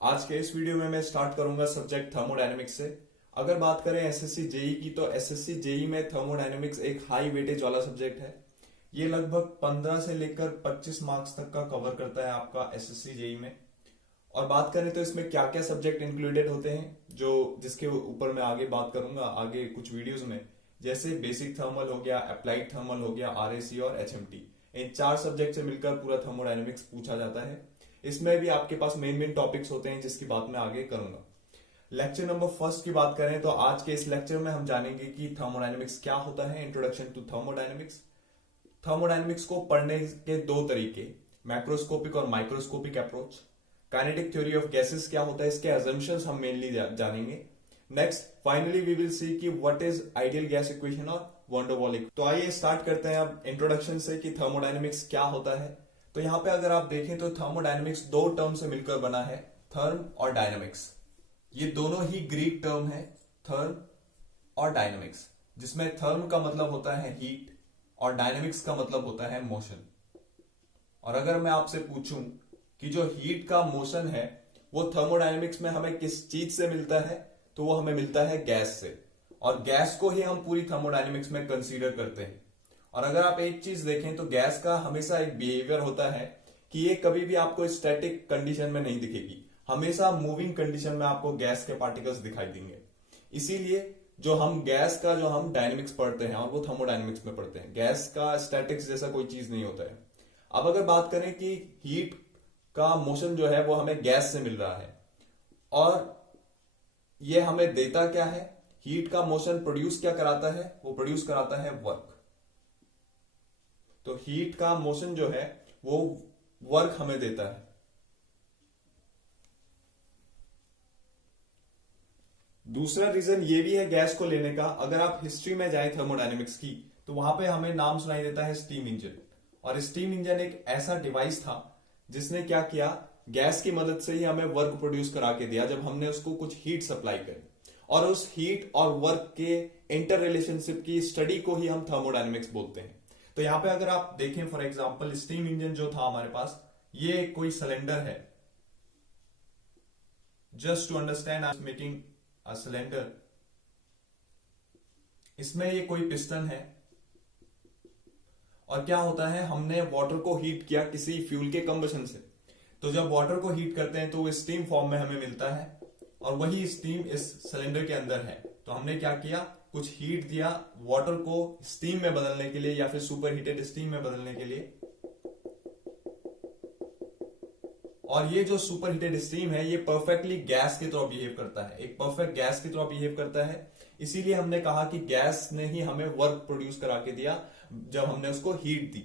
आज के इस वीडियो में मैं स्टार्ट करूंगा सब्जेक्ट थर्मोडायनेमिक्स से। अगर बात करें एसएससी जेई की तो एसएससी जेई में थर्मोडायनेमिक्स एक हाई वेटेज वाला सब्जेक्ट है। ये लगभग 15 से लेकर 25 मार्क्स तक का कवर करता है आपका एसएससी जेई में। और बात करें तो इसमें क्या क्या सब्जेक्ट इंक्लूडेड होते हैं जो जिसके ऊपर मैं आगे बात करूंगा आगे कुछ वीडियोस में, जैसे बेसिक थर्मल हो गया, अप्लाइड थर्मल हो गया, आरएसी और एचएमटी। इन चार सब्जेक्ट से मिलकर पूरा थर्मोडायनेमिक्स पूछा जाता है। इसमें भी आपके पास मेन मेन टॉपिक्स होते हैं जिसकी बात मैं आगे करूंगा। लेक्चर नंबर फर्स्ट की बात करें तो आज के इस लेक्चर में हम जानेंगे कि थर्मोडायनेमिक्स क्या होता है, इंट्रोडक्शन टू थर्मोडायनेमिक्स। थर्मोडायनेमिक्स को पढ़ने के दो तरीके, मैक्रोस्कोपिक और microscopic approach. Kinetic theory of gases क्या होता है, इसके अजम्पशंस हम मेनली जानेंगे। Next finally we will see कि what is ideal gas equation और वैन डर वाल इक्वेशन। तो आइए स्टार्ट करते हैं अब इंट्रोडक्शन से कि थर्मोडायनेमिक्स क्या होता है। तो यहाँ पे अगर आप देखें तो थर्मोडायनेमिक्स दो टर्म से मिलकर बना है, थर्म और डायनामिक्स। ये दोनों ही ग्रीक टर्म है, थर्म और डायनामिक्स, जिसमें थर्म का मतलब होता है हीट और डायनामिक्स का मतलब होता है मोशन। और अगर मैं आपसे पूछूं कि जो हीट का मोशन है वो थर्मोडायनेमिक्स में हमें किस चीज से मिलता है, तो वो हमें मिलता है गैस से। और गैस को ही हम पूरी थर्मोडायनेमिक्स में कंसीडर करते हैं। और अगर आप एक चीज देखें तो गैस का हमेशा एक बिहेवियर होता है कि ये कभी भी आपको स्टैटिक कंडीशन में नहीं दिखेगी, हमेशा मूविंग कंडीशन में आपको गैस के पार्टिकल्स दिखाई देंगे। इसीलिए जो हम गैस का जो हम डायनेमिक्स पढ़ते हैं और वो थर्मोडायनेमिक्स में पढ़ते हैं, गैस का स्टैटिक्स जैसा कोई चीज नहीं होता है। अब अगर बात करें कि हीट का मोशन जो है वो हमें गैस से मिल रहा है और ये हमें देता क्या है, हीट का मोशन प्रोड्यूस क्या कराता है, वो प्रोड्यूस कराता है वर्क। तो हीट का मोशन जो है वो वर्क हमें देता है। दूसरा रीजन ये भी है गैस को लेने का, अगर आप हिस्ट्री में जाएं थर्मोडायनेमिक्स की तो वहां पे हमें नाम सुनाई देता है स्टीम इंजन। और स्टीम इंजन एक ऐसा डिवाइस था जिसने क्या किया, गैस की मदद से ही हमें वर्क प्रोड्यूस करा के दिया जब हमने उसको कुछ हीट सप्लाई करी। और उस हीट और वर्क के इंटर रिलेशनशिप की स्टडी को ही हम थर्मोडायनेमिक्स बोलते हैं। तो यहां पे अगर आप देखें फॉर एग्जांपल स्टीम इंजन जो था हमारे पास, ये कोई सिलेंडर है। Just to understand I am making a cylinder. इसमें ये कोई पिस्टन है और क्या होता है, हमने वाटर को हीट किया किसी फ्यूल के कंबशन से। तो जब वाटर को हीट करते हैं तो वो स्टीम फॉर्म में हमें मिलता है और वही स्टीम इस सिलेंडर के अंदर है। तो हमने क्या किया, कुछ हीट दिया वाटर को स्टीम में बदलने के लिए या फिर सुपर हीटेड स्टीम में बदलने के लिए। और ये जो सुपर हीटेड स्टीम है ये परफेक्टली गैस की तरह बिहेव करता है, एक परफेक्ट गैस की तरह बिहेव करता है। इसीलिए हमने कहा कि गैस ने ही हमें वर्क प्रोड्यूस करा के दिया जब हमने उसको हीट दी।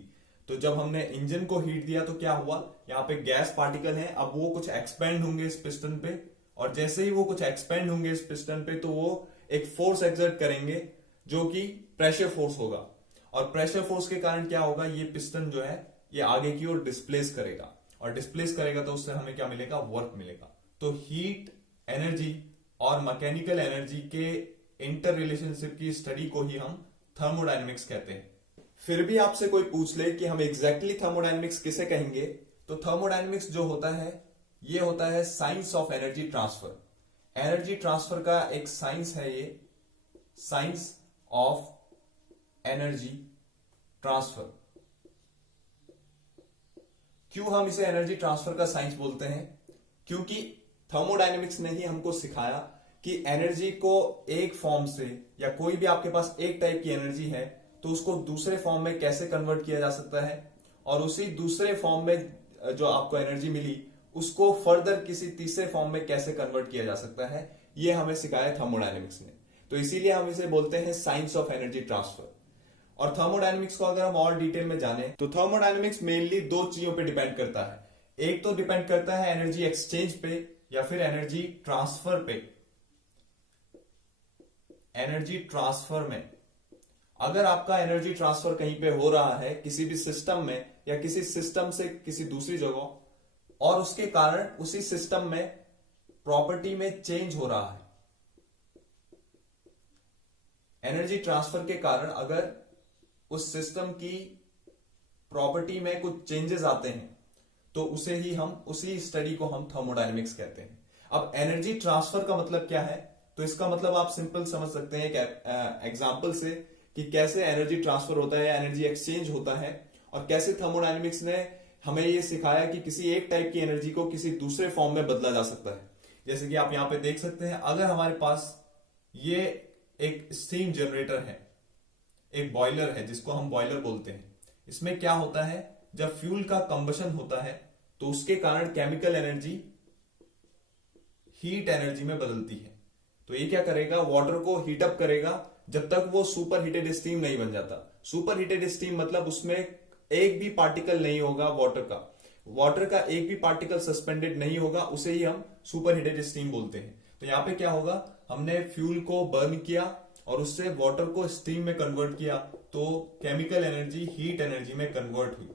तो जब हमने इंजन को हीट दिया तो क्या हुआ, यहाँ पे गैस पार्टिकल है, अब वो कुछ एक्सपेंड होंगे इस पिस्टन पे। और जैसे ही वो कुछ एक्सपेंड होंगे इस पिस्टन पे तो वो एक फोर्स एक्सर्ट करेंगे जो कि प्रेशर फोर्स होगा। और प्रेशर फोर्स के कारण क्या होगा, ये पिस्टन जो है ये आगे की ओर डिस्प्लेस करेगा। और डिस्प्लेस करेगा तो उससे हमें क्या मिलेगा, वर्क मिलेगा। तो हीट एनर्जी और मैकेनिकल एनर्जी के इंटर रिलेशनशिप की स्टडी को ही हम थर्मोडायनेमिक्स कहते हैं। फिर भी आपसे कोई पूछ ले कि हम एग्जैक्टली थर्मोडायनेमिक्स किसे कहेंगे, तो थर्मोडायनेमिक्स जो होता है ये होता है science of energy transfer. Energy transfer का एक साइंस है ये, साइंस ऑफ एनर्जी ट्रांसफर। क्यों हम इसे एनर्जी ट्रांसफर का साइंस बोलते हैं, क्योंकि थर्मोडायनेमिक्स ने ही हमको सिखाया कि एनर्जी को एक फॉर्म से, या कोई भी आपके पास एक टाइप की एनर्जी है तो उसको दूसरे फॉर्म में कैसे कन्वर्ट किया जा सकता है, और उसी दूसरे फॉर्म में जो आपको एनर्जी मिली उसको फर्दर किसी तीसरे फॉर्म में कैसे कन्वर्ट किया जा सकता है, ये हमें सिखाया थर्मोडायनेमिक्स ने। तो इसीलिए हम इसे बोलते हैं साइंस ऑफ एनर्जी ट्रांसफर। और थर्मोडायनेमिक्स को अगर हम और डिटेल में जाने तो थर्मोडायनेमिक्स मेनली दो चीजों पे डिपेंड करता है। एक तो डिपेंड करता है एनर्जी एक्सचेंज पे या फिर एनर्जी ट्रांसफर पे। एनर्जी ट्रांसफर में अगर आपका एनर्जी ट्रांसफर कहीं पे हो रहा है किसी भी सिस्टम में या किसी सिस्टम से किसी दूसरी जगह, और उसके कारण उसी सिस्टम में प्रॉपर्टी में चेंज हो रहा है, एनर्जी ट्रांसफर के कारण अगर उस सिस्टम की प्रॉपर्टी में कुछ चेंजेस आते हैं तो उसी स्टडी को हम थर्मोडायनेमिक्स कहते हैं। अब एनर्जी ट्रांसफर का मतलब क्या है, तो इसका मतलब आप सिंपल समझ सकते हैं एक एग्जांपल से कि कैसे एनर्जी ट्रांसफर होता है, एनर्जी एक्सचेंज होता है, और कैसे थर्मोडायनेमिक्स ने हमें ये सिखाया कि किसी एक टाइप की एनर्जी को किसी दूसरे फॉर्म में बदला जा सकता है। जैसे कि आप यहां पे देख सकते हैं, अगर हमारे पास ये एक स्टीम जनरेटर है, एक बॉयलर है जिसको हम बॉयलर बोलते हैं, इसमें क्या होता है, जब फ्यूल का कंबशन होता है तो उसके कारण केमिकल एनर्जी हीट एनर्जी में बदलती है। तो ये क्या करेगा, वाटर को हीट अप करेगा जब तक वो सुपर हीटेड स्टीम नहीं बन जाता। सुपर हीटेड स्टीम मतलब उसमें एक भी पार्टिकल नहीं होगा वाटर का एक भी पार्टिकल सस्पेंडेड नहीं होगा, उसे ही हम सुपर हीटेड स्टीम बोलते हैं। तो यहां पे क्या होगा, हमने फ्यूल को बर्न किया और उससे वाटर को स्टीम में कन्वर्ट किया, तो केमिकल एनर्जी हीट एनर्जी में कन्वर्ट हुई।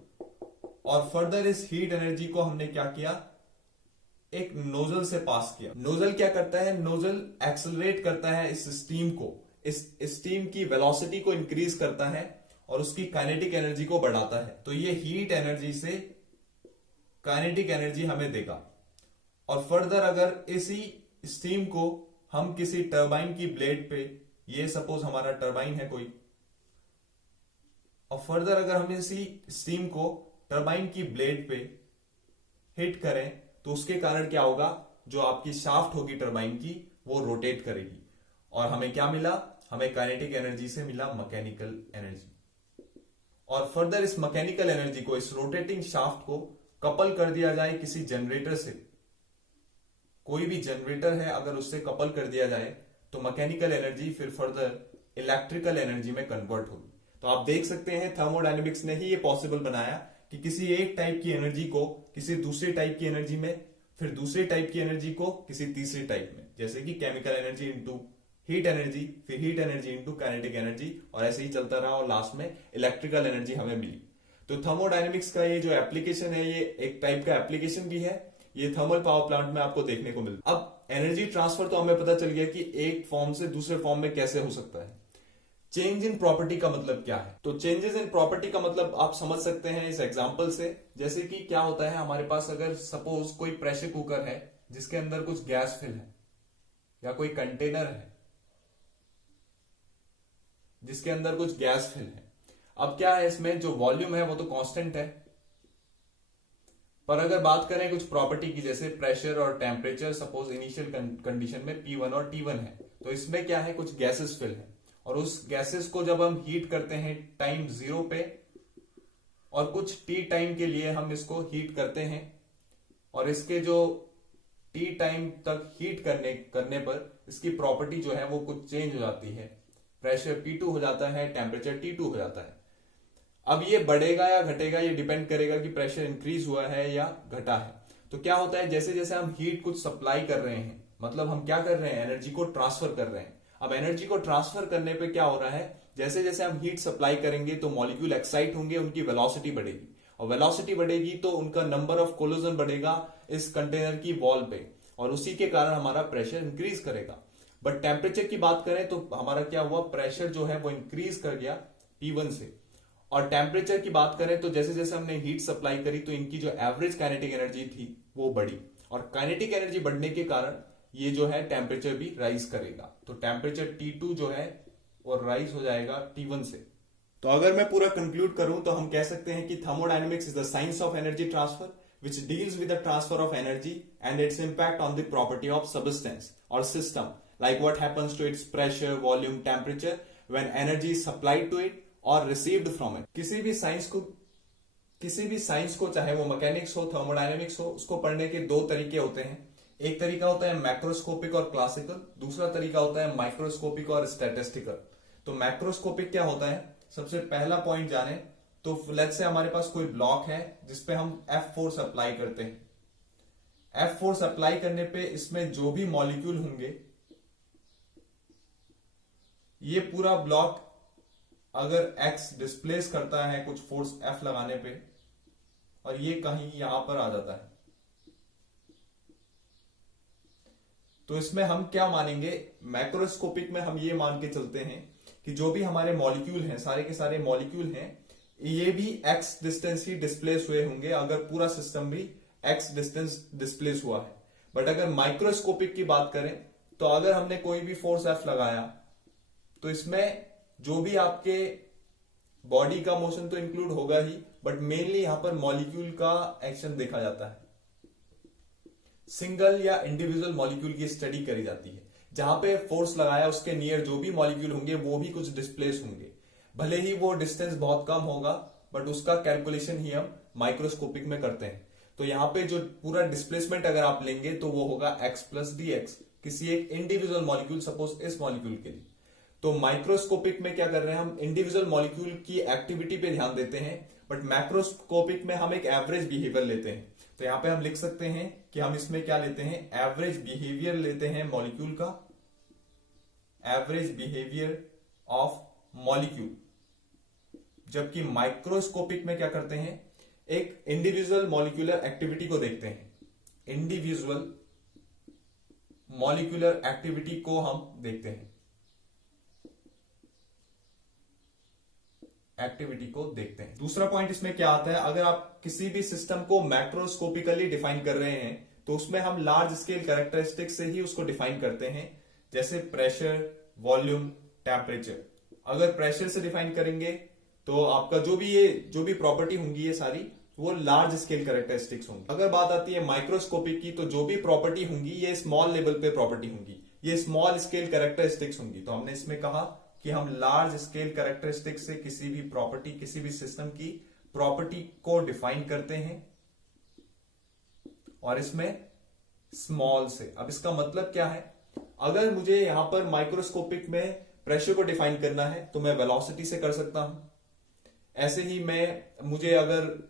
और फर्दर इस हीट एनर्जी को हमने क्या किया, एक नोजल से पास किया। नोजल क्या करता है, नोजल एक्सेलरेट करता है इस स्टीम को, इस स्टीम की वेलोसिटी को इंक्रीज करता है और उसकी काइनेटिक एनर्जी को बढ़ाता है। तो ये हीट एनर्जी से काइनेटिक एनर्जी हमें देगा। और फर्दर अगर इसी स्टीम को हम किसी टरबाइन की ब्लेड पे, ये सपोज हमारा टरबाइन है कोई, और फर्दर अगर हम इसी स्टीम को टरबाइन की ब्लेड पे हिट करें तो उसके कारण क्या होगा, जो आपकी शाफ्ट होगी टरबाइन की वो रोटेट करेगी, और हमें क्या मिला, हमें काइनेटिक एनर्जी से मिला मैकेनिकल एनर्जी। और फर्दर इस मैकेनिकल एनर्जी को, इस रोटेटिंग शाफ्ट को कपल कर दिया जाए किसी जनरेटर से, कोई भी जनरेटर है अगर उससे कपल कर दिया जाए तो मैकेनिकल एनर्जी फिर फर्दर इलेक्ट्रिकल एनर्जी में कन्वर्ट होगी। तो आप देख सकते हैं थर्मोडायनेमिक्स ने ही ये पॉसिबल बनाया कि किसी एक टाइप की एनर्जी को किसी दूसरे टाइप की एनर्जी में, फिर दूसरे टाइप की एनर्जी को किसी तीसरे टाइप में, जैसे कि chemical energy into heat energy, फिर heat energy into kinetic energy, और ऐसे ही चलता रहा और लास्ट में इलेक्ट्रिकल एनर्जी हमें मिली। तो थर्मोडायनेमिक्स का ये जो एप्लीकेशन है, ये एक टाइप का एप्लीकेशन भी है, ये थर्मल पावर प्लांट में आपको देखने को मिलता है। अब एनर्जी ट्रांसफर तो हमें पता चल गया कि एक फॉर्म से दूसरे फॉर्म में कैसे हो सकता है। चेंज इन प्रॉपर्टी का मतलब क्या है, तो चेंजेस इन प्रॉपर्टी का मतलब आप समझ सकते हैं इस एग्जांपल से। जैसे कि क्या होता है, हमारे पास अगर सपोज कोई प्रेशर कुकर है जिसके अंदर कुछ गैस फिल है, या कोई कंटेनर है जिसके अंदर कुछ गैस फिल है। अब क्या है, इसमें जो वॉल्यूम है वो तो कांस्टेंट है, पर अगर बात करें कुछ प्रॉपर्टी की, जैसे प्रेशर और टेम्परेचर, सपोज इनिशियल कंडीशन में P1 और T1 है, तो इसमें क्या है, कुछ गैसेस फिल है, और उस गैसेस को जब हम हीट करते हैं टाइम 0 पे, और कुछ T टाइम के लिए हम इसको हीट करते हैं, और इसके जो T टाइम तक हीट करने पर इसकी प्रॉपर्टी जो है वो कुछ चेंज हो जाती है। प्रेशर P2 हो जाता है, टेम्परेचर T2 हो जाता है। अब ये बढ़ेगा या घटेगा, ये डिपेंड करेगा कि प्रेशर इंक्रीज हुआ है या घटा है। तो क्या होता है, जैसे जैसे हम हीट कुछ सप्लाई कर रहे हैं, मतलब हम क्या कर रहे हैं, एनर्जी को ट्रांसफर कर रहे हैं। अब एनर्जी को ट्रांसफर करने पे क्या हो रहा है, जैसे जैसे हम हीट सप्लाई करेंगे तो मॉलिक्यूल एक्साइट होंगे, उनकी वेलोसिटी बढ़ेगी, और वेलोसिटी बढ़ेगी तो उनका नंबर ऑफ कोलिजन बढ़ेगा इस कंटेनर की वॉल पे, और उसी के कारण हमारा प्रेशर इंक्रीज करेगा। बट टेम्परेचर की बात करें तो हमारा क्या हुआ, प्रेशर जो है वो इंक्रीज कर गया P1 से। और टेम्परेचर की बात करें तो जैसे जैसे हमने हीट सप्लाई करी तो इनकी जो एवरेज काइनेटिक एनर्जी थी वो बढ़ी, और काइनेटिक एनर्जी बढ़ने के कारण ये जो है टेम्परेचर भी राइज करेगा। तो टेम्परेचर T2 जो है वो राइज हो जाएगा T1 से। तो अगर मैं पूरा कंक्लूड करूं तो हम कह सकते हैं कि thermodynamics is the science of energy transfer which deals with the transfer of energy and its impact on the property of substance or system, like what happens to its pressure, volume, temperature when energy is supplied to it or received from it. किसी भी science को चाहे वो mechanics हो, thermodynamics हो, उसको पढ़ने के दो तरीके होते हैं। एक तरीका होता है मैक्रोस्कोपिक और क्लासिकल, दूसरा तरीका होता है माइक्रोस्कोपिक और स्टैटिस्टिकल। तो मैक्रोस्कोपिक क्या होता है, सबसे पहला पॉइंट जाने तो लेट्स से हमारे पास कोई ब्लॉक है जिसपे हम F फोर्स अप्लाई करते हैं। F फोर्स अप्लाई करने पे इसमें जो भी मॉलिक्यूल होंगे, ये पूरा ब्लॉक अगर X डिस्प्लेस करता है कुछ फोर्स F लगाने पे, और ये कहीं यहां पर आ जाता है, तो इसमें हम क्या मानेंगे, मैक्रोस्कोपिक में हम ये मान के चलते हैं कि जो भी हमारे मॉलिक्यूल हैं, सारे के सारे मॉलिक्यूल हैं, ये भी एक्स डिस्टेंस ही डिस्प्लेस हुए होंगे अगर पूरा सिस्टम भी एक्स डिस्टेंस डिस्प्लेस हुआ है। बट अगर माइक्रोस्कोपिक की बात करें तो अगर हमने कोई भी फोर्स एफ लगाया तो इसमें जो भी आपके बॉडी का मोशन तो इंक्लूड होगा ही, बट मेनली यहां पर मॉलिक्यूल का एक्शन देखा जाता है। सिंगल या इंडिविजुअल मॉलिक्यूल की स्टडी करी जाती है। जहां पे फोर्स लगाया उसके नियर जो भी मॉलिक्यूल होंगे वो भी कुछ डिस्प्लेस होंगे, भले ही वो डिस्टेंस बहुत कम होगा, बट उसका कैलकुलेशन ही हम माइक्रोस्कोपिक में करते हैं। तो यहाँ पे जो पूरा डिस्प्लेसमेंट अगर आप लेंगे तो वो होगा x प्लस डी एक्स किसी एक इंडिविजुअल मॉलिक्यूल, सपोज इस मॉलिक्यूल के लिए। तो माइक्रोस्कोपिक में क्या कर रहे हैं, हम इंडिविजुअल मॉलिक्यूल की एक्टिविटी पे ध्यान देते हैं, बट मैक्रोस्कोपिक में हम एक एवरेज बिहेवियर लेते हैं। तो यहां पे हम लिख सकते हैं कि हम इसमें क्या लेते हैं, एवरेज बिहेवियर लेते हैं मॉलिक्यूल का, एवरेज बिहेवियर ऑफ मॉलिक्यूल। जबकि माइक्रोस्कोपिक में क्या करते हैं, एक इंडिविजुअल मॉलिक्यूलर एक्टिविटी को देखते हैं, इंडिविजुअल मॉलिक्यूलर एक्टिविटी को हम देखते हैं, एक्टिविटी को देखते हैं। दूसरा पॉइंट इसमें क्या आता है, अगर आप किसी भी सिस्टम को मैक्रोस्कोपिकली डिफाइन कर रहे हैं तो उसमें हम लार्ज स्केल कैरेक्टरिस्टिक से ही उसको डिफाइन करते हैं, जैसे प्रेशर, वॉल्यूम, टेम्परेचर। अगर प्रेशर से डिफाइन करेंगे तो आपका जो भी प्रॉपर्टी होंगी ये सारी वो लार्ज स्केल कैरेक्टरिस्टिक्स होंगी। अगर बात आती है माइक्रोस्कोपिक की तो जो भी प्रॉपर्टी होंगी ये स्मॉल लेवल पे प्रॉपर्टी होंगी, ये स्मॉल स्केल कैरेक्टरिस्टिक्स होंगी। तो हमने इसमें कहा कि हम लार्ज स्केल कैरेक्टरिस्टिक्स से किसी भी प्रॉपर्टी, किसी भी सिस्टम की प्रॉपर्टी को डिफाइन करते हैं, और इसमें स्मॉल से। अब इसका मतलब क्या है, अगर मुझे यहां पर माइक्रोस्कोपिक में प्रेशर को डिफाइन करना है तो मैं वेलोसिटी से कर सकता हूं। ऐसे ही मुझे अगर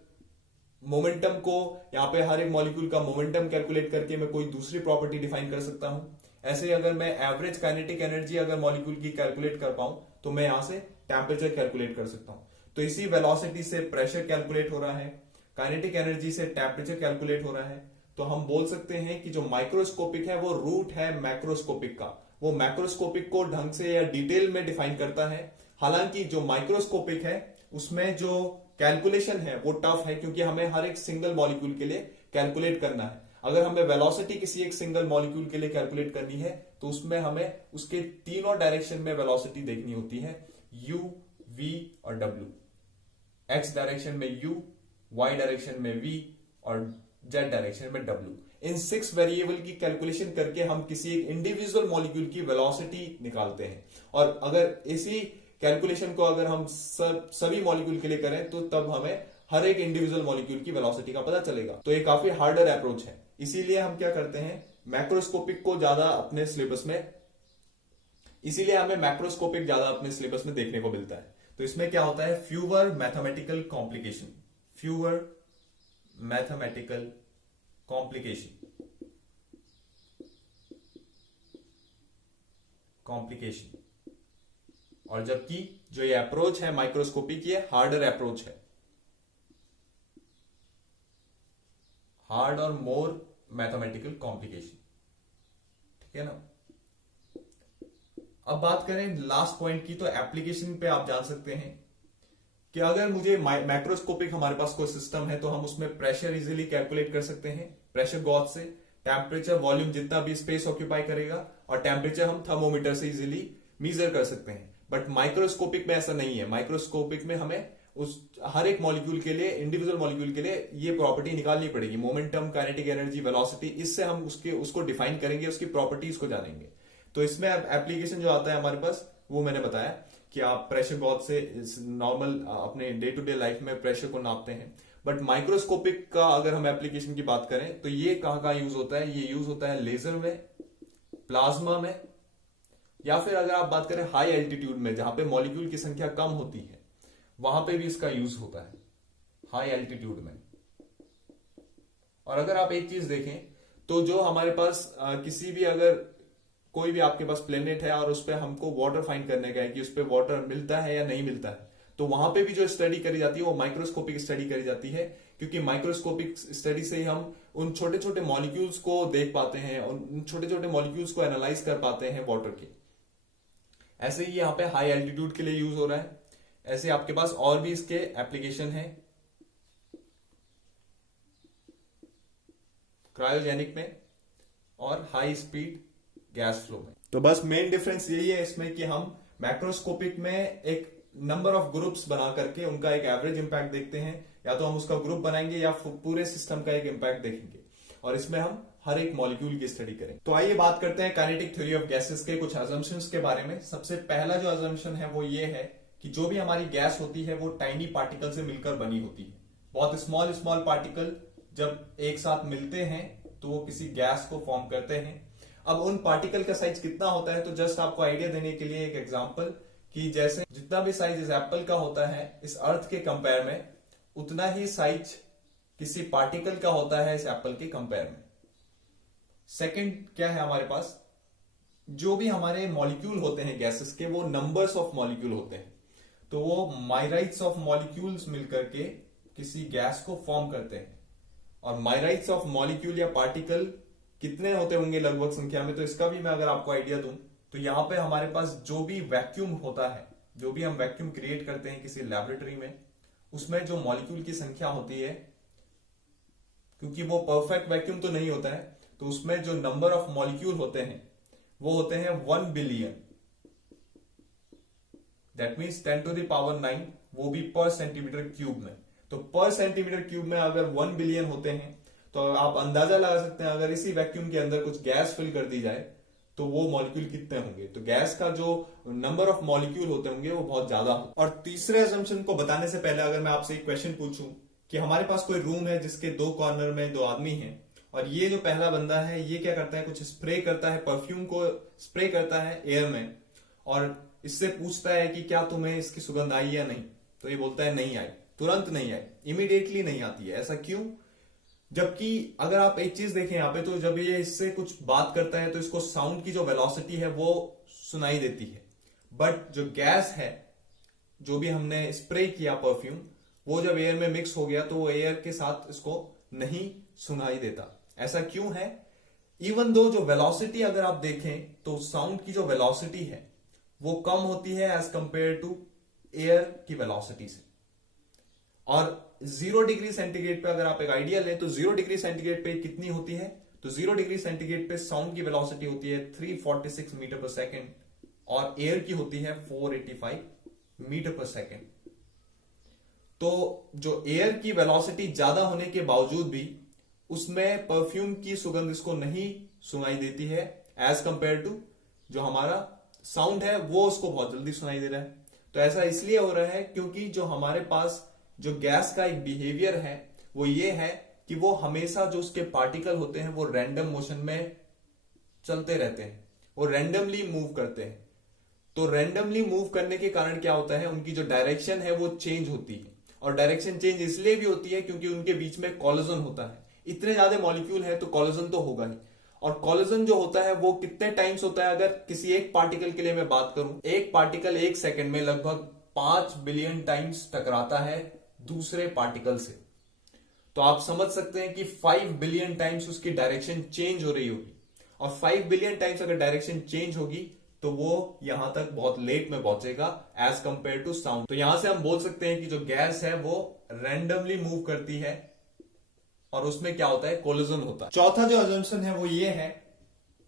मोमेंटम को, यहां पे हर एक मॉलिक्यूल का मोमेंटम कैलकुलेट करके मैं कोई दूसरी प्रॉपर्टी डिफाइन कर सकता हूं। ऐसे ही अगर मैं एवरेज काइनेटिक एनर्जी अगर मॉलिक्यूल की कैलकुलेट कर पाऊं तो मैं यहां से टेम्परेचर कैलकुलेट कर सकता हूं। तो इसी वेलोसिटी से प्रेशर कैलकुलेट हो रहा है, काइनेटिक एनर्जी से टेम्परेचर कैलकुलेट हो रहा है। तो हम बोल सकते हैं कि जो माइक्रोस्कोपिक है वो रूट है मैक्रोस्कोपिक का, वो मैक्रोस्कोपिक को ढंग से या डिटेल में डिफाइन करता है। हालांकि जो माइक्रोस्कोपिक है उसमें जो कैलकुलेशन है वो टफ है, क्योंकि हमें हर एक सिंगल मॉलिक्यूल के लिए कैलकुलेट करना है। अगर हमें वेलोसिटी किसी एक सिंगल मॉलिक्यूल के लिए कैलकुलेट करनी है तो उसमें हमें उसके तीनों डायरेक्शन में वेलोसिटी देखनी होती है, u, v और w। x डायरेक्शन में u, y डायरेक्शन में v और z डायरेक्शन में w। इन 6 वेरिएबल की कैलकुलेशन करके हम किसी एक इंडिविजुअल मॉलिक्यूल की वेलोसिटी निकालते हैं। और अगर इसी कैलकुलेशन को अगर हम सभी मॉलिक्यूल के लिए करें तो तब हमें हर एक इंडिविजुअल मॉलिक्यूल की वेलोसिटी का पता चलेगा। तो ये काफी हार्डर अप्रोच है, इसीलिए हम क्या करते हैं, मैक्रोस्कोपिक को ज्यादा अपने सिलेबस में, इसीलिए हमें मैक्रोस्कोपिक ज्यादा अपने सिलेबस में देखने को मिलता है। तो इसमें क्या होता है, fewer mathematical complication, fewer mathematical complication, और जबकि जो ये अप्रोच है माइक्रोस्कोपिक, ये हार्डर अप्रोच है, हार्ड और मोर मैथमेटिकल कॉम्प्लिकेशन। ठीक है ना। अब बात करें लास्ट पॉइंट की, तो एप्लीकेशन पे आप जान सकते हैं कि अगर मुझे मैक्रोस्कोपिक हमारे पास कोई सिस्टम है तो हम उसमें प्रेशर इजीली कैलकुलेट कर सकते हैं, प्रेशर गॉज से, टेम्परेचर, वॉल्यूम जितना भी स्पेस ऑक्यूपाई करेगा, और टेम्परेचर हम थर्मोमीटर से इजीली मेजर कर सकते हैं। बट माइक्रोस्कोपिक में ऐसा नहीं है। माइक्रोस्कोपिक में हमें उस हर एक मॉलिक्यूल के लिए, इंडिविजुअल मॉलिक्यूल के लिए ये प्रॉपर्टी निकालनी पड़ेगी, मोमेंटम, काइनेटिक एनर्जी, वेलोसिटी। इससे हम उसको डिफाइन करेंगे, उसकी प्रॉपर्टीज को जानेंगे। तो इसमें एप्लीकेशन जो आता है हमारे पास वो मैंने बताया कि आप प्रेशर गॉज से नॉर्मल अपने डे टू डे लाइफ में प्रेशर को नापते हैं। बट माइक्रोस्कोपिक का अगर हम एप्लीकेशन की बात करें तो ये कहाँ यूज होता है, ये यूज होता है लेजर में, प्लाज्मा में, या फिर अगर आप बात करें हाई एल्टीट्यूड में जहां पे मॉलिक्यूल की संख्या कम होती है, वहां पे भी इसका यूज होता है, हाई एल्टीट्यूड में। और अगर आप एक चीज देखें तो जो हमारे पास किसी भी, अगर कोई भी आपके पास प्लेनेट है और उस पर हमको वाटर फाइंड करने का है कि उस पर वाटर मिलता है या नहीं मिलता है, तो वहां पे भी जो स्टडी करी जाती है वो माइक्रोस्कोपिक स्टडी करी जाती है, क्योंकि माइक्रोस्कोपिक स्टडी से ही हम उन छोटे छोटे मॉलिक्यूल्स को देख पाते हैं, उन छोटे छोटे मॉलिक्यूल्स को एनालाइज कर पाते हैं वाटर के। ऐसे ही यहाँ पे हाई एल्टीट्यूड के लिए यूज हो रहा है। ऐसे आपके पास और भी इसके एप्लीकेशन है क्रायोजेनिक में और हाई स्पीड गैस फ्लो में। तो बस मेन डिफरेंस यही है इसमें कि हम मैक्रोस्कोपिक में एक नंबर ऑफ ग्रुप्स बना करके उनका एक एवरेज इंपैक्ट देखते हैं, या तो हम उसका ग्रुप बनाएंगे या पूरे सिस्टम का एक इंपैक्ट देखेंगे, और इसमें हम हर एक मॉलिक्यूल की स्टडी करेंगे। तो आइए बात करते हैं काइनेटिक थ्योरी ऑफ गैसेस के कुछ अजम्पशंस के बारे में। सबसे पहला जो अजम्पशन है वो ये है कि जो भी हमारी गैस होती है वो टाइनी पार्टिकल से मिलकर बनी होती है। बहुत स्मॉल स्मॉल पार्टिकल जब एक साथ मिलते हैं तो वो किसी गैस को फॉर्म करते हैं। अब उन पार्टिकल का साइज कितना होता है, तो जस्ट आपको आइडिया देने के लिए एक एग्जांपल कि जैसे जितना भी साइज इस एप्पल का होता है इस अर्थ के कंपेयर में, उतना ही साइज किसी पार्टिकल का होता है इस एप्पल के कंपेयर में। सेकंड क्या है हमारे पास, जो भी हमारे मॉलिक्यूल होते हैं गैसेस के वो नंबर्स ऑफ मॉलिक्यूल होते हैं, तो वो माइराइट्स ऑफ मॉलिक्यूल्स मिलकर के किसी गैस को फॉर्म करते हैं। और माइराइट्स ऑफ मॉलिक्यूल या पार्टिकल कितने होते होंगे लगभग संख्या में, तो इसका भी मैं अगर आपको आइडिया दूं तो यहां पे हमारे पास जो भी वैक्यूम होता है, जो भी हम वैक्यूम क्रिएट करते हैं किसी लैबोरेटरी में, उसमें जो मॉलिक्यूल की संख्या होती है, क्योंकि वो परफेक्ट वैक्यूम तो नहीं होता है, तो उसमें जो नंबर ऑफ मॉलिक्यूल होते हैं वो होते हैं 1 billion. That means 10 to the power 9, वो भी पर सेंटीमीटर क्यूब में। तो पर सेंटीमीटर क्यूब में अगर 1 बिलियन होते हैं तो आप अंदाजा लगा सकते हैं अगर इसी वैक्यूम के अंदर कुछ गैस फिल कर दी जाए तो वो मॉलिक्यूल कितने होंगे। तो गैस का जो नंबर ऑफ मॉलिक्यूल होते होंगे वो बहुत ज्यादा होगा। और तीसरे असम्पशन को बताने से पहले अगर मैं आपसे एक क्वेश्चन पूछूं कि हमारे पास कोई रूम है जिसके दो कॉर्नर में दो आदमी हैं, और ये जो पहला बंदा है ये क्या करता है, कुछ स्प्रे करता है, परफ्यूम को स्प्रे करता है एयर में, और इससे पूछता है कि क्या तुम्हें इसकी सुगंध आई या नहीं, तो ये बोलता है नहीं आई, तुरंत नहीं आई, इमीडिएटली नहीं आती है। ऐसा क्यों? जबकि अगर आप एक चीज देखें यहाँ पे, तो जब ये इससे कुछ बात करता है तो इसको साउंड की जो वेलोसिटी है वो सुनाई देती है, बट जो गैस है, जो भी हमने स्प्रे किया परफ्यूम, वो जब एयर में मिक्स हो गया तो वो एयर के साथ इसको नहीं सुनाई देता। ऐसा क्यों है? इवन दो जो वेलोसिटी अगर आप देखें तो साउंड की जो वेलोसिटी है वो कम होती है एज कंपेयर टू एयर की वेलोसिटी से। और 0 डिग्री सेंटीग्रेड पे अगर आप एक आइडिया लें तो 0 डिग्री सेंटीग्रेड पे कितनी होती है, तो 0 डिग्री सेंटीग्रेड पे साउंड की वेलोसिटी होती है 346 मीटर पर सेकेंड, और एयर की होती है 485 मीटर पर सेकेंड। तो जो एयर की वेलोसिटी ज्यादा होने के बावजूद भी उसमें परफ्यूम की सुगंध इसको नहीं सुनाई देती है एज कंपेयर टू जो हमारा साउंड है वो उसको बहुत जल्दी सुनाई दे रहा है। तो ऐसा इसलिए हो रहा है क्योंकि जो हमारे पास जो गैस का एक बिहेवियर है वो ये है कि वो हमेशा जो उसके पार्टिकल होते हैं वो रैंडम मोशन में चलते रहते हैं, वो रैंडमली मूव करते हैं। तो रैंडमली मूव करने के कारण क्या होता है, उनकी जो डायरेक्शन है वो चेंज होती है, और डायरेक्शन चेंज इसलिए भी होती है क्योंकि उनके बीच में कॉलिजन होता है। इतने ज्यादा मॉलिक्यूल है तो कॉलिजन तो होगा ही, और कॉलिजन जो होता है वो कितने टाइम्स होता है, अगर किसी एक पार्टिकल के लिए मैं बात करूं, एक पार्टिकल एक सेकंड में लगभग 5 बिलियन टाइम्स टकराता है दूसरे पार्टिकल से। तो आप समझ सकते हैं कि 5 बिलियन टाइम्स उसकी डायरेक्शन चेंज हो रही होगी, और 5 बिलियन टाइम्स अगर डायरेक्शन चेंज होगी तो वो यहां तक बहुत लेट में पहुंचेगा एज कंपेयर टू साउंड। तो यहां से हम बोल सकते हैं कि जो गैस है वो रैंडमली मूव करती है, और उसमें क्या होता है, कोलिजन होता है। चौथा जो अजम्पशन है वो ये है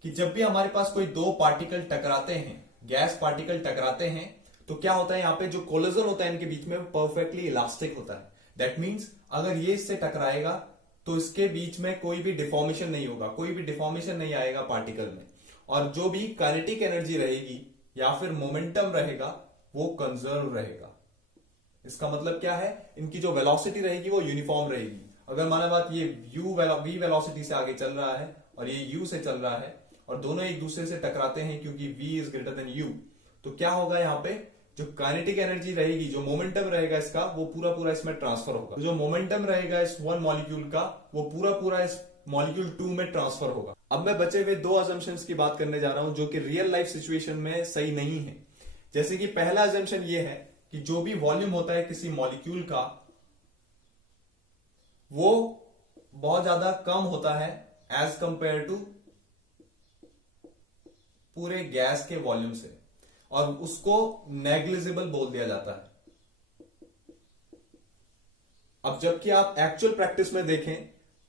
कि जब भी हमारे पास कोई दो पार्टिकल टकराते हैं, गैस पार्टिकल टकराते हैं, तो क्या होता है, यहाँ पे जो कोलिजन होता है इनके बीच में परफेक्टली इलास्टिक होता है। दैट मीन्स अगर ये इससे टकराएगा तो इसके बीच में कोई भी डिफॉर्मेशन नहीं होगा, कोई भी डिफॉर्मेशन नहीं आएगा पार्टिकल में, और जो भी काइनेटिक एनर्जी रहेगी या फिर मोमेंटम रहेगा वो कंजर्व रहेगा। इसका मतलब क्या है, इनकी जो वेलोसिटी रहेगी वो यूनिफॉर्म रहेगी। अगर माना बात ये v वेलोसिटी से आगे चल रहा है और ये u से चल रहा है, और दोनों एक दूसरे से टकराते हैं क्योंकि v is greater than u, तो क्या होगा, यहाँ पे जो काइनेटिक एनर्जी रहेगी, जो मोमेंटम रहेगा इसका, वो पूरा पूरा इसमें ट्रांसफर होगा। तो जो मोमेंटम रहेगा इस वन मॉलिक्यूल का वो पूरा पूरा इस मॉलिक्यूल 2 में ट्रांसफर होगा। अब मैं बचे हुए दो अजम्पशंस की बात करने जा रहा हूं जो कि रियल लाइफ सिचुएशन में सही नहीं है। जैसे कि पहला अजम्पशन ये है कि जो भी वॉल्यूम होता है किसी मॉलिक्यूल का वो बहुत ज्यादा कम होता है एज कंपेयर टू पूरे गैस के वॉल्यूम से, और उसको नेग्लिजिबल बोल दिया जाता है। अब जबकि आप एक्चुअल प्रैक्टिस में देखें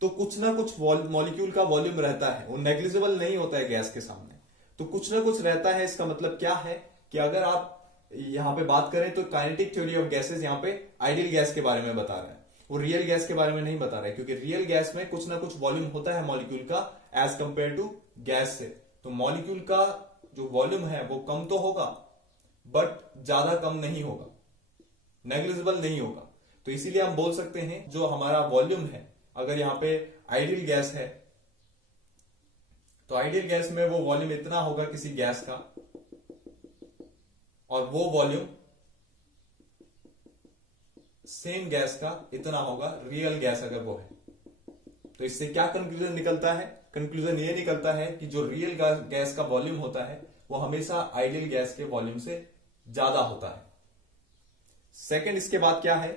तो कुछ ना कुछ मॉलिक्यूल का वॉल्यूम रहता है, वो नेग्लिजिबल नहीं होता है गैस के सामने, तो कुछ ना कुछ रहता है। इसका मतलब क्या है कि अगर आप यहां पे बात करें तो काइनेटिक थ्योरी ऑफ गैसेस यहां पे आइडियल गैस के बारे में बता रहा है, वो रियल गैस के बारे में नहीं बता रहा है, क्योंकि रियल गैस में कुछ ना कुछ वॉल्यूम होता है मॉलिक्यूल का एज कंपेयर टू गैस से। तो मॉलिक्यूल का जो वॉल्यूम है वो कम तो होगा बट ज्यादा कम नहीं होगा, नेग्लिजिबल नहीं होगा। तो इसीलिए हम बोल सकते हैं जो हमारा वॉल्यूम है, अगर यहां पे आइडियल गैस है तो आइडियल गैस में वो वॉल्यूम इतना होगा किसी गैस का, और वो वॉल्यूम सेम गैस का इतना होगा रियल गैस अगर वो है। तो इससे क्या कंक्लूजन निकलता है? कंक्लूजन ये निकलता है कि जो रियल गैस का वॉल्यूम होता है वो हमेशा आइडियल गैस के वॉल्यूम से ज्यादा होता है। सेकंड, इसके बाद क्या है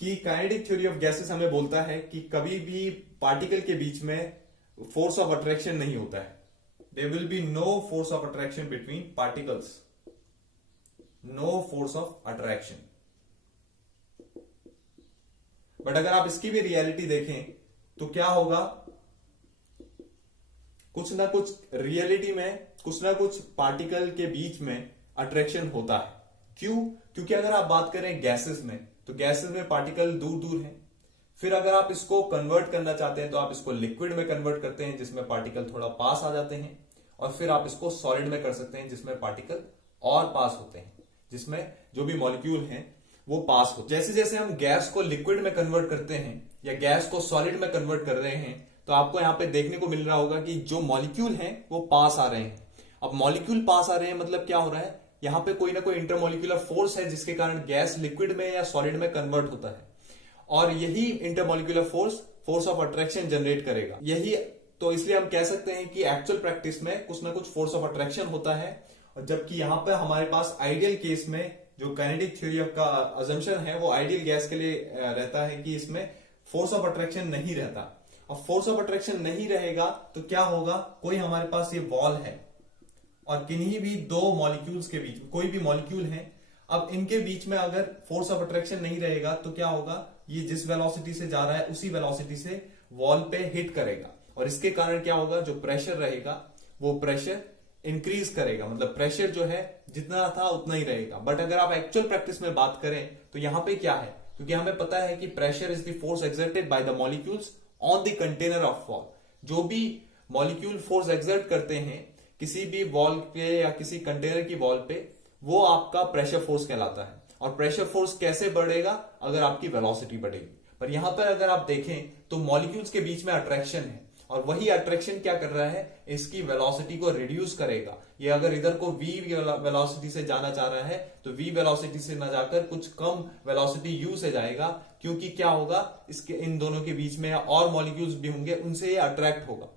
कि काइनेटिक थ्योरी ऑफ गैसेस हमें बोलता है कि कभी भी पार्टिकल के बीच में फोर्स ऑफ अट्रैक्शन नहीं होता है। There will be no force of attraction between particles, no force of attraction. But अगर आप इसकी भी रियलिटी देखें तो क्या होगा, कुछ ना कुछ रियलिटी में कुछ ना कुछ पार्टिकल के बीच में अट्रैक्शन होता है। क्यों? क्योंकि अगर आप बात करें गैसेस में तो गैसेस में पार्टिकल दूर दूर हैं। फिर अगर आप इसको कन्वर्ट करना चाहते हैं तो आप इसको लिक्विड में कन्वर्ट करते हैं जिसमें पार्टिकल थोड़ा पास आ जाते हैं, और फिर आप इसको सॉलिड में कर सकते हैं जिसमें पार्टिकल और पास होते हैं, जिसमें जो भी मॉलिक्यूल हैं वो पास हो। जैसे जैसे हम गैस को लिक्विड में कन्वर्ट करते हैं या गैस को सॉलिड में कन्वर्ट कर रहे हैं तो आपको यहां पे देखने को मिल रहा होगा कि जो मॉलिक्यूल हैं वो पास आ रहे हैं। अब मॉलिक्यूल पास आ रहे हैं मतलब क्या हो रहा है, यहां पे कोई ना कोई इंटरमोलिक्यूलर फोर्स है जिसके कारण गैस लिक्विड में या सॉलिड में कन्वर्ट होता है, और यही intermolecular force of attraction generate करेगा। यही तो इसलिए हम कह सकते हैं कि एक्चुअल प्रैक्टिस में कुछ ना कुछ फोर्स ऑफ अट्रैक्शन होता है, और जबकि यहां पर हमारे पास आइडियल केस में जो काइनेटिक थ्योरी का अजम्पशन है वो आइडियल गैस के लिए रहता है कि इसमें फोर्स ऑफ अट्रैक्शन नहीं रहता। अब फोर्स ऑफ अट्रैक्शन नहीं रहेगा तो क्या होगा, कोई हमारे पास ये वॉल है और किन्हीं भी दो मॉलिक्यूल्स के बीच में कोई भी मॉलिक्यूल है, अब इनके बीच में अगर फोर्स ऑफ अट्रैक्शन नहीं रहेगा तो क्या होगा, ये जिस वेलोसिटी से जा रहा है उसी वेलोसिटी से वॉल पे हिट करेगा, और इसके कारण क्या होगा, जो प्रेशर रहेगा वो प्रेशर इंक्रीज करेगा, मतलब प्रेशर जो है जितना था उतना ही रहेगा। बट अगर आप एक्चुअल प्रैक्टिस में बात करें तो यहां पे क्या है, क्योंकि हमें पता है कि pressure is the force exerted by the molecules on the container of wall. जो भी मॉलिक्यूल फोर्स एक्सर्ट करते हैं किसी भी वॉल पे या किसी कंटेनर की वॉल पे, वो आपका प्रेशर फोर्स कहलाता है। और प्रेशर फोर्स कैसे बढ़ेगा, अगर आपकी वेलोसिटी बढ़ेगी। पर यहां पर अगर आप देखें तो मॉलिक्यूल्स के बीच में अट्रैक्शन है, और वही अट्रैक्शन क्या कर रहा है, इसकी वेलोसिटी को रिड्यूस करेगा। ये अगर इधर को v वेलोसिटी से जाना चाह रहा है तो v वेलोसिटी से ना जाकर कुछ कम वेलोसिटी u से जाएगा, क्योंकि क्या होगा, इसके इन दोनों के बीच में और मॉलिक्यूल्स भी होंगे, उनसे ये अट्रैक्ट होगा।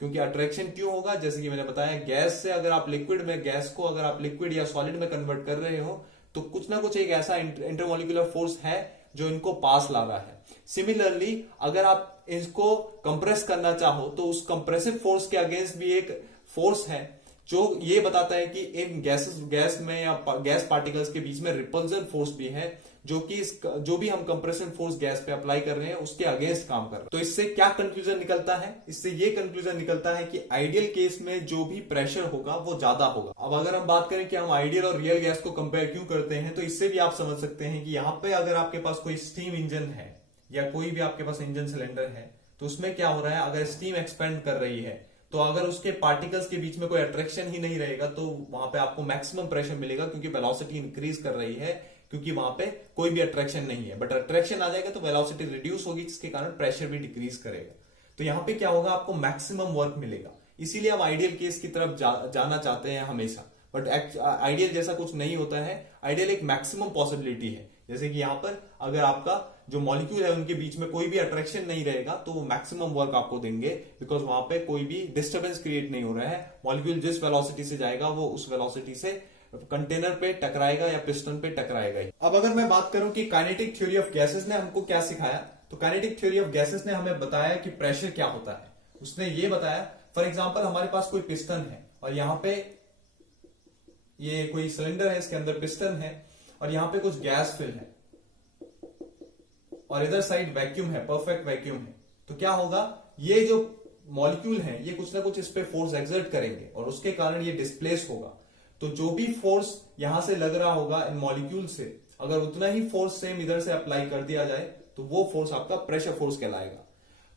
क्योंकि अट्रैक्शन क्यों होगा, जैसे कि मैंने बताया, गैस से अगर आप लिक्विड में, गैस को अगर आप लिक्विड या सॉलिड में कन्वर्ट कर रहे हो तो कुछ ना कुछ एक ऐसा इंटरमोलिकुलर फोर्स है जो इनको पास ला रहा है। सिमिलरली अगर आप इसको कंप्रेस करना चाहो तो उस कंप्रेसिव फोर्स के अगेंस्ट भी एक फोर्स है जो ये बताता है कि इन गैस में या गैस पार्टिकल्स के बीच में रिपल्जन फोर्स भी है, जो कि जो भी हम कंप्रेशन फोर्स गैस पे अप्लाई कर रहे हैं उसके अगेंस्ट काम कर रहे हैं। तो इससे क्या कंक्लूजन निकलता है, इससे ये कंक्लूजन निकलता है कि आइडियल केस में जो भी प्रेशर होगा वो ज्यादा होगा। अब अगर हम बात करें कि हम आइडियल और रियल गैस को कंपेयर क्यों करते हैं, तो इससे भी आप समझ सकते हैं कि यहाँ पे अगर आपके पास कोई स्टीम इंजन है या कोई भी आपके पास इंजन सिलेंडर है तो उसमें क्या हो रहा है, अगर स्टीम एक्सपेंड कर रही है तो अगर उसके पार्टिकल्स के बीच में कोई अट्रैक्शन ही नहीं रहेगा तो वहां पे आपको मैक्सिमम प्रेशर मिलेगा, क्योंकि वेलोसिटी इंक्रीज कर रही है, क्योंकि वहां पे कोई भी अट्रैक्शन नहीं है। बट अट्रैक्शन आ जाएगा तो वेलोसिटी रिड्यूस होगी, जिसके कारण प्रेशर भी डिक्रीज करेगा। तो यहाँ पे क्या होगा, आपको मैक्सिमम वर्क मिलेगा। इसीलिए हम आइडियल केस की तरफ जाना चाहते हैं हमेशा। बट आइडियल जैसा कुछ नहीं होता है, आइडियल एक मैक्सिमम पॉसिबिलिटी है। जैसे कि यहाँ पर अगर आपका जो मॉलिक्यूल है उनके बीच में कोई भी अट्रैक्शन नहीं रहेगा तो वो मैक्सिमम वर्क आपको देंगे, बिकॉज वहां पे कोई भी डिस्टर्बेंस क्रिएट नहीं हो रहा है। मॉलिक्यूल जिस वेलोसिटी से जाएगा वो उस वेलोसिटी से कंटेनर पे टकराएगा या पिस्टन पे टकराएगा ही। अब अगर मैं बात करूं कि काइनेटिक थ्योरी ऑफ गैसेस ने हमको क्या सिखाया, तो काइनेटिक थ्योरी ऑफ गैसेस ने हमें बताया कि प्रेशर क्या होता है। उसने ये बताया, फॉर एग्जाम्पल हमारे पास कोई पिस्टन है और यहाँ पे ये कोई सिलेंडर है, इसके अंदर पिस्टन है और यहाँ पे कुछ गैस फिल है, और इधर साइड वैक्यूम है, परफेक्ट वैक्यूम है, तो क्या होगा, ये जो मॉलिक्यूल है ये कुछ ना कुछ इस पे फोर्स एक्सर्ट करेंगे और उसके कारण ये डिस्प्लेस होगा। तो जो भी फोर्स यहां से लग रहा होगा इन मॉलिक्यूल से, अगर उतना ही फोर्स सेम इधर से अप्लाई कर दिया जाए तो वो फोर्स आपका प्रेशर फोर्स कहलाएगा।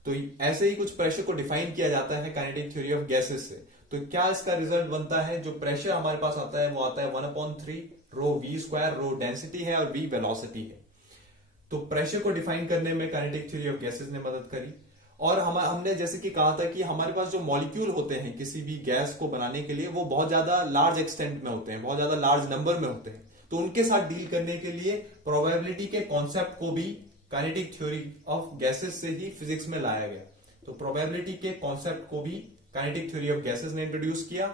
तो ऐसे ही कुछ प्रेशर को डिफाइन किया जाता है काइनेटिक थ्योरी ऑफ गैसेस से। तो क्या इसका रिजल्ट बनता है, जो प्रेशर हमारे पास आता है वो आता है 1/3 rho V square, rho density है और वी वेलोसिटी है। तो प्रेशर को डिफाइन करने में काइनेटिक थ्योरी ऑफ गैसेस ने मदद करी। और हमने जैसे कि कहा था कि हमारे पास जो मॉलिक्यूल होते हैं किसी भी गैस को बनाने के लिए वो बहुत ज्यादा लार्ज एक्सटेंट में होते हैं, बहुत ज्यादा लार्ज नंबर में होते हैं। तो उनके साथ डील करने के लिए प्रोबेबिलिटी के कॉन्सेप्ट को भी काइनेटिक थ्योरी ऑफ गैसेस से ही फिजिक्स में लाया गया। तो प्रोबेबिलिटी के कॉन्सेप्ट को भी काइनेटिक थ्योरी ऑफ गैसेस ने इंट्रोड्यूस किया।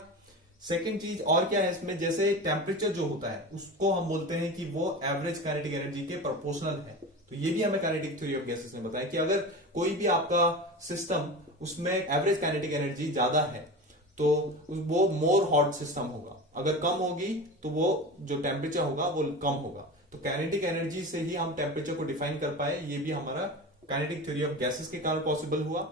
सेकेंड चीज और क्या है इसमें, जैसे टेम्परेचर जो होता है उसको हम बोलते हैं कि वो एवरेज काइनेटिक एनर्जी के प्रोपोर्शनल है। तो ये भी हमें काइनेटिक थ्योरी ऑफ गैसेस ने बताया कि अगर कोई भी आपका सिस्टम उसमें एवरेज काइनेटिक एनर्जी ज्यादा है तो वो मोर हॉट सिस्टम होगा, अगर कम होगी तो वो जो टेम्परेचर होगा वो कम होगा। तो काइनेटिक एनर्जी से ही हम टेम्परेचर को डिफाइन कर पाए, ये भी हमारा काइनेटिक थ्योरी ऑफ गैसेस के कारण पॉसिबल हुआ।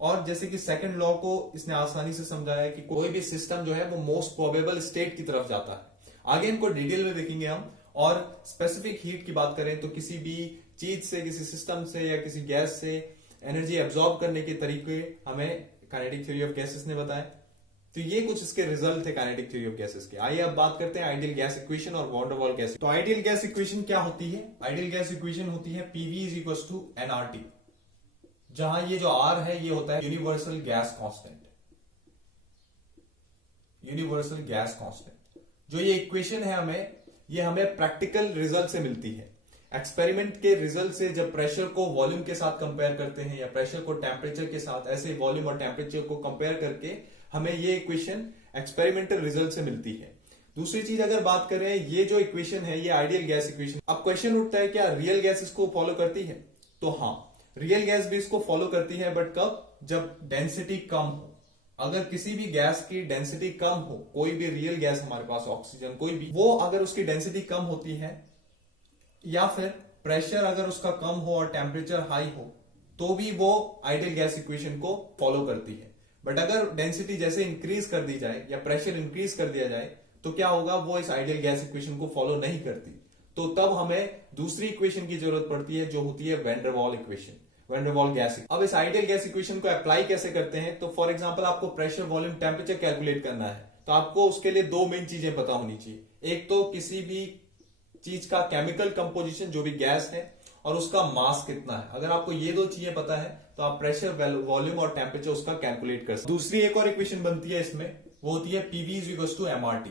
और जैसे कि सेकंड लॉ को इसने आसानी से समझाया कि कोई भी सिस्टम जो है वो मोस्ट प्रोबेबल स्टेट की तरफ जाता है। आगे इनको डिटेल में देखेंगे हम। और स्पेसिफिक हीट की बात करें तो किसी भी चीज से, किसी सिस्टम से या किसी गैस से एनर्जी एब्जॉर्ब करने के तरीके हमें काइनेटिक थ्योरी ऑफ गैसेस ने बताए। तो ये कुछ इसके रिजल्ट थे काइनेटिक थ्योरी ऑफ गैसेस के। आइए अब बात करते हैं आइडियल गैस इक्वेशन और वॉन डेर वाल गैस। तो आइडियल गैस इक्वेशन क्या होती है? आइडियल गैस इक्वेशन होती है PV is equal to NRT, जहां ये जो आर है ये होता है universal gas constant. Universal gas constant जो ये इक्वेशन है ये हमें प्रैक्टिकल रिजल्ट से मिलती है। एक्सपेरिमेंट के रिजल्ट से जब प्रेशर को वॉल्यूम के साथ कंपेयर करते हैं या प्रेशर को टेम्परेचर के साथ, ऐसे वॉल्यूम और टेम्परेचर को कंपेयर करके हमें ये इक्वेशन एक्सपेरिमेंटल रिजल्ट से मिलती है। दूसरी चीज अगर बात करें, ये जो इक्वेशन है ये आइडियल गैस इक्वेशन। अब क्वेश्चन उठता है क्या रियल गैस इसको फॉलो करती है? तो हाँ, रियल गैस भी इसको फॉलो करती है, बट कब? जब डेंसिटी कम हो। अगर किसी भी गैस की डेंसिटी कम हो, कोई भी रियल गैस हमारे पास ऑक्सीजन कोई भी, वो अगर उसकी डेंसिटी कम होती है या फिर प्रेशर अगर उसका कम हो और टेम्परेचर हाई हो, तो भी वो आइडियल गैस इक्वेशन को फॉलो करती है। बट अगर डेंसिटी जैसे इंक्रीज कर दी जाए या प्रेशर इंक्रीज कर दिया जाए तो क्या होगा, वो इस आइडियल गैस इक्वेशन को फॉलो नहीं करती। तो तब हमें दूसरी इक्वेशन की जरूरत पड़ती है जो होती है van der Waals equation, van der Waals gas. अब इस आइडियल गैस इक्वेशन को अप्लाई कैसे करते हैं? तो फॉर एग्जांपल आपको प्रेशर, वॉल्यूम, टेम्परेचर कैलकुलेट करना है तो आपको उसके लिए दो मेन चीजें पता होनी चाहिए। एक तो किसी भी चीज का केमिकल कंपोजिशन जो भी गैस है और उसका मास कितना है। अगर आपको ये दो चीजें पता है तो आप प्रेशर, वॉल्यूम और टेम्परेचर उसका कैलकुलेट कर सकते। दूसरी एक और इक्वेशन बनती है इसमें, वो होती है PV is equal to MRT.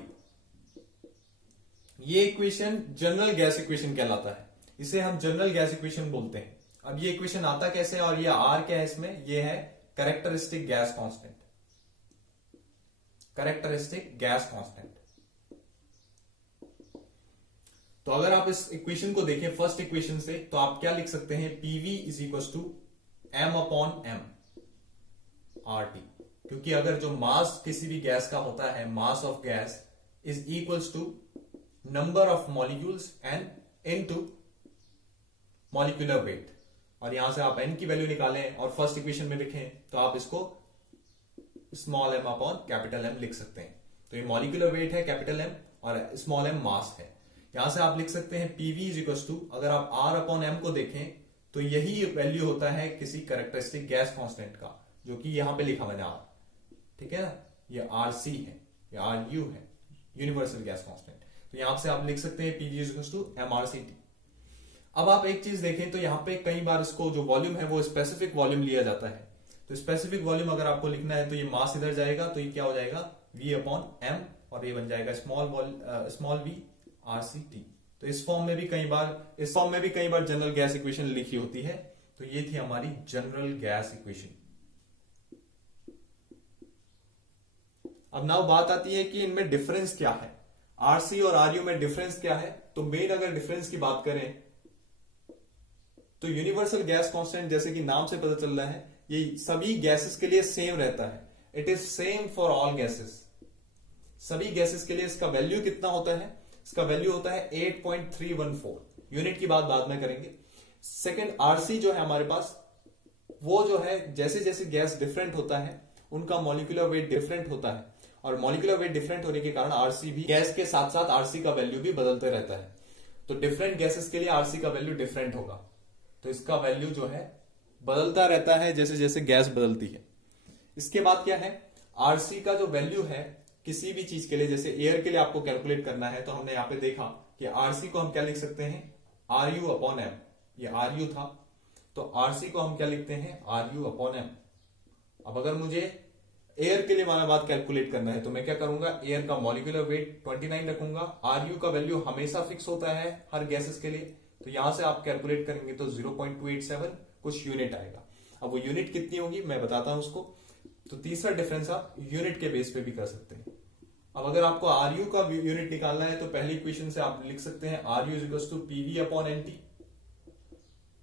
ये इक्वेशन जनरल गैस इक्वेशन कहलाता है, इसे हम जनरल गैस इक्वेशन बोलते हैं। अब ये इक्वेशन आता कैसे है और ये आर क्या है इसमें? ये है characteristic gas constant, characteristic gas constant. तो अगर आप इस इक्वेशन को देखें फर्स्ट इक्वेशन से, तो आप क्या लिख सकते हैं? PV is equal to M upon M R T. क्योंकि अगर जो मास किसी भी गैस का होता है, mass of gas is equals to number of molecules and into molecular weight. और यहां से आप एन की वैल्यू निकालें और फर्स्ट इक्वेशन में लिखें तो आप इसको small M upon capital M लिख सकते हैं। तो ये मॉलिक्यूलर वेट है कैपिटल एम और स्मॉल एम मास है। यहां से आप लिख सकते हैं पीवी इज इक्वल टू, अगर आप आर अपॉन एम को देखें तो यही वैल्यू होता है किसी कैरेक्टरिस्टिक गैस कांस्टेंट का, जो कि यहां पे लिखा मैंने आर, ठीक है ना, ये आर सी है, ये आर यू है, यूनिवर्सल गैस कांस्टेंट। तो यहां से आप लिख सकते हैं PV is equal to M R C T. अब आप एक चीज देखें तो यहां पे कई बार इसको जो वॉल्यूम है वो स्पेसिफिक वॉल्यूम लिया जाता है। तो स्पेसिफिक वॉल्यूम अगर आपको लिखना है तो ये मास इधर जाएगा, तो ये क्या हो जाएगा? वी अपॉन एम, और ये बन जाएगा small V R C T. तो इस फॉर्म में भी कई बार जनरल गैस इक्वेशन लिखी होती है। तो ये थी हमारी जनरल गैस इक्वेशन। अब नाउ बात आती है कि इनमें डिफरेंस क्या है, आरसी और आरयू में डिफरेंस क्या है। तो मेन अगर डिफरेंस की बात करें तो यूनिवर्सल गैस कांस्टेंट, जैसे कि नाम से पता चल रहा है, ये सभी गैसेस के लिए सेम रहता है। It is same for all gases. सभी गैसेस के लिए इसका वैल्यू कितना होता है? इसका वैल्यू होता है 8.314। यूनिट की बात बाद में करेंगे। सेकेंड आरसी जो है हमारे पास, वो जो है जैसे जैसे गैस डिफरेंट होता है उनका मॉलिक्यूलर वेट डिफरेंट होता है, और मॉलिक्यूलर वेट डिफरेंट होने के कारण आरसी भी, गैस के साथ साथ आरसी का वैल्यू भी बदलते रहता है। तो डिफरेंट गैसेस के लिए आरसी का वैल्यू डिफरेंट होगा, तो इसका वैल्यू जो है बदलता रहता है जैसे जैसे गैस बदलती है। इसके बाद क्या है, आरसी का जो वैल्यू है किसी भी चीज के लिए, जैसे एयर के लिए आपको कैलकुलेट करना है, तो हमने यहां पे देखा कि आरसी को हम क्या लिख सकते हैं, आर यू अपॉन एम। ये आर यू था, तो आरसी को हम क्या लिखते हैं, आर यू अपॉन एम। अब अगर मुझे एयर के लिए हमारा बात कैलकुलेट करना है तो मैं क्या करूंगा, एयर का मॉलिक्यूलर वेट 29 रखूंगा। आर यू का वैल्यू हमेशा फिक्स होता है हर गैसेस के लिए, तो यहां से आप कैलकुलेट करेंगे तो 0.287 कुछ यूनिट आएगा। अब वो यूनिट कितनी होगी मैं बताता हूं उसको। तो तीसरा डिफरेंस आप यूनिट के बेस पे भी कर सकते हैं। अब अगर आपको आर यू का यूनिट निकालना है तो पहली इक्वेशन से आप लिख सकते हैं R U is equal to PV upon NT.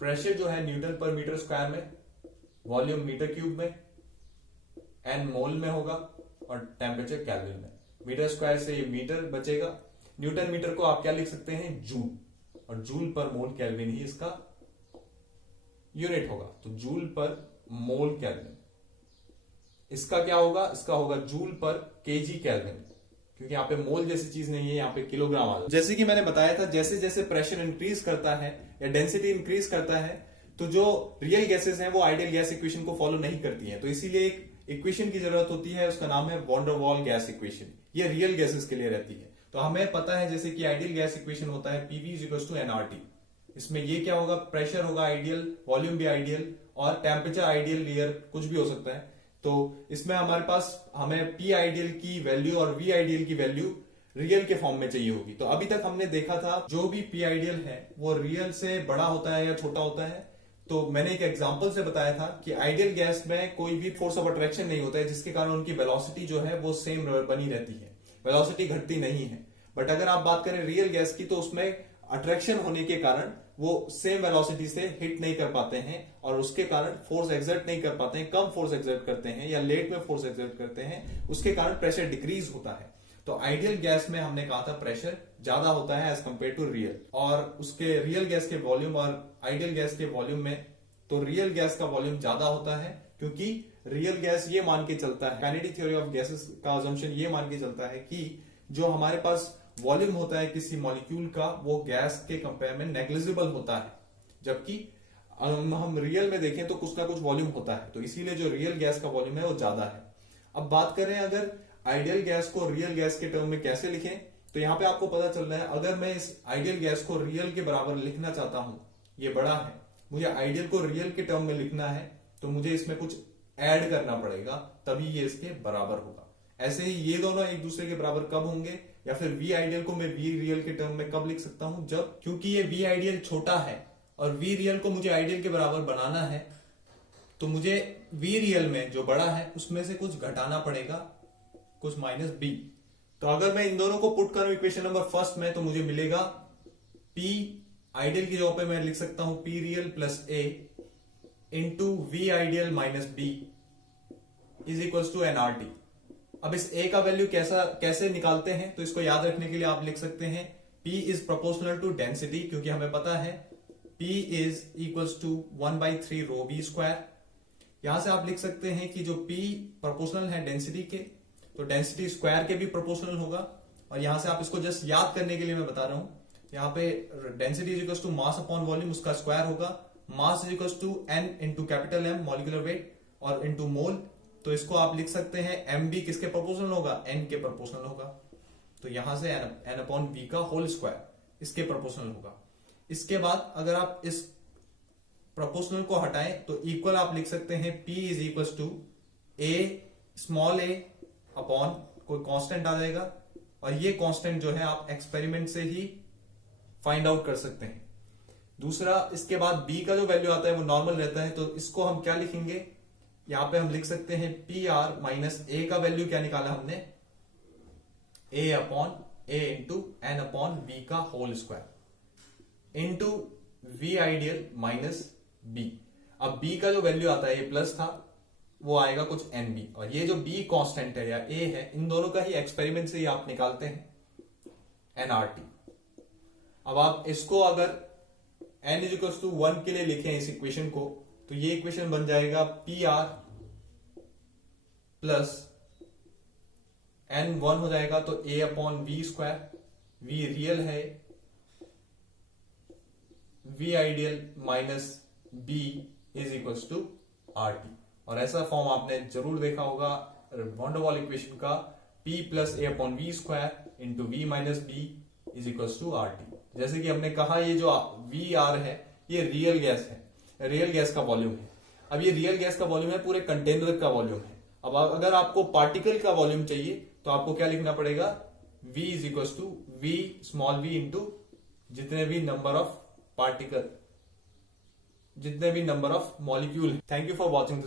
Pressure जो है न्यूटन पर मीटर स्क्वायर में, वॉल्यूम मीटर क्यूब में, एन मोल में होगा, और टेम्परेचर केल्विन में। मीटर स्क्वायर से ये मीटर बचेगा, न्यूटन मीटर को आप क्या लिख सकते हैं, जूल, और जूल पर मोल केल्विन ही इसका यूनिट होगा। तो जूल पर मोल केल्विन, इसका क्या होगा, इसका होगा जूल पर केजी केल्विन, क्योंकि यहाँ पे मोल जैसी चीज नहीं है, यहाँ पे किलोग्राम आ। जैसे कि मैंने बताया था, जैसे जैसे प्रेशर इंक्रीज करता है या डेंसिटी इंक्रीज करता है, तो जो रियल गैसेस हैं वो आइडियल गैस इक्वेशन को फॉलो नहीं करती हैं, तो इसीलिए एक इक्वेशन की जरूरत होती है, उसका नाम है van der Waals gas equation. ये रियल गैसेस के लिए रहती है। तो हमें पता है जैसे कि आइडियल गैस इक्वेशन होता है PV is equal to NRT. इसमें ये क्या होगा, प्रेशर होगा आइडियल, वॉल्यूम भी आइडियल, और टेम्परेचर आइडियल, लियर कुछ भी हो सकता है। तो इसमें हमारे पास हमें पी आइडियल की वैल्यू और वी आइडियल की वैल्यू रियल के फॉर्म में चाहिए होगी। तो अभी तक हमने देखा था जो भी पी आइडियल है वो रियल से बड़ा होता है या छोटा होता है। तो मैंने एक एग्जांपल से बताया था कि आइडियल गैस में कोई भी फोर्स ऑफ अट्रैक्शन नहीं होता है, जिसके कारण उनकी वेलोसिटी जो है वो सेम बनी रहती है, वेलोसिटी घटती नहीं है। बट अगर आप बात करें रियल गैस की, तो उसमें अट्रैक्शन होने के कारण वो सेम वेलोसिटी से हिट नहीं कर पाते हैं, और उसके कारण फोर्स एक्सर्ट नहीं कर पाते हैं, कम फोर्स एक्सर्ट करते हैं या लेट में फोर्स एक्सर्ट करते हैं, उसके कारण प्रेशर डिक्रीज होता है। तो आइडियल गैस में हमने कहा था प्रेशर ज्यादा होता है एज कंपेयर टू रियल, और उसके रियल गैस के वॉल्यूम और आइडियल गैस के वॉल्यूम में, तो रियल गैस का वॉल्यूम ज्यादा होता है, क्योंकि रियल गैस ये मान के चलता है, कैनेडी थ्योरी ऑफ गैसेस का अजम्पशन ये मान के चलता है कि जो हमारे पास वॉल्यूम होता है किसी मॉलिक्यूल का, वो गैस के कंपेयर में नेग्लिजिबल होता है, जबकि हम रियल में देखें तो कुछ ना कुछ वॉल्यूम होता है। तो इसीलिए जो रियल गैस का वॉल्यूम है वो ज्यादा है। अब बात करें अगर आइडियल गैस को रियल गैस के टर्म में कैसे लिखें, तो यहां पे आपको पता चल रहा है, अगर मैं इस आइडियल गैस को रियल के बराबर लिखना चाहता हूं, ये बड़ा है, मुझे आइडियल को रियल के टर्म में लिखना है, तो मुझे इसमें कुछ ऐड करना पड़ेगा, तभी ये इसके बराबर होगा। ऐसे ही ये दोनों एक दूसरे के बराबर कब होंगे, या फिर वी आइडियल को मैं वी रियल के टर्म में कब लिख सकता हूं, जब, क्योंकि ये वी आइडियल छोटा है और वी रियल को मुझे आइडियल के बराबर बनाना है, तो मुझे वी रियल में जो बड़ा है उसमें से कुछ घटाना पड़ेगा, कुछ माइनस बी। तो अगर मैं इन दोनों को पुट करूं इक्वेशन नंबर फर्स्ट में, तो मुझे मिलेगा पी आइडियल की जगह पे मैं लिख सकता हूं P real plus A into V ideal minus B is equal to NRT. अब इस ए का वैल्यू कैसे निकालते हैं, तो इसको याद रखने के लिए आप लिख सकते हैं P is proportional to density, क्योंकि हमें पता है P is equal to 1/3 rho V square. यहां से आप लिख सकते हैं कि जो P प्रोपोर्शनल है डेंसिटी के, तो डेंसिटी स्क्वायर के भी प्रोपोर्शनल होगा। और यहां से आप इसको जस्ट याद करने के लिए मैं बता रहा हूं, यहाँ पे density is equal to mass upon volume, उसका स्क्वायर होगा। Mass is equal to N into capital M molecular weight और इंटू मोल। तो इसको आप लिख सकते हैं एम बी किसके प्रोपोर्शनल होगा, एन के प्रोपोर्शनल होगा। तो यहां से एन अपॉन बी का होल स्क्वायर इसके प्रोपोर्शनल होगा। इसके बाद अगर आप इस प्रोपोर्शनल को हटाएं तो इक्वल आप लिख सकते हैं P is equal to A small A upon कोई कांस्टेंट आ जाएगा, और ये कांस्टेंट जो है आप एक्सपेरिमेंट से ही फाइंड आउट कर सकते हैं। दूसरा, इसके बाद B का जो वैल्यू आता है वो नॉर्मल रहता है, तो इसको हम क्या लिखेंगे, यहां पे हम लिख सकते हैं पी आर माइनस ए का वैल्यू क्या निकाला हमने, a upon a into n upon V का whole square into V ideal minus b. अब बी का जो वैल्यू आता है ये प्लस था, वो आएगा कुछ एन बी, और ये जो बी कांस्टेंट है या ए है, इन दोनों का ही एक्सपेरिमेंट से ही आप निकालते हैं एनआरटी। अब आप इसको अगर n इज इक्वल टू 1 के लिए लिखें इस इक्वेशन को, तो ये इक्वेशन बन जाएगा पी आर प्लस n 1 हो जाएगा तो a upon V square, v real है, v ideal minus b is equal to R T. और ऐसा फॉर्म आपने जरूर देखा होगा वॉन डर वाल इक्वेशन का, p plus A upon V square into V minus B is equal to R T. जैसे कि हमने कहा ये जो वी आर है ये रियल गैस है, रियल गैस का वॉल्यूम है। अब ये रियल गैस का वॉल्यूम है, पूरे कंटेनर का वॉल्यूम है। अब अगर आपको पार्टिकल का वॉल्यूम चाहिए तो आपको क्या लिखना पड़ेगा, v is equal to V small v into जितने भी नंबर ऑफ पार्टिकल, जितने भी number of molecule. Thank you for watching.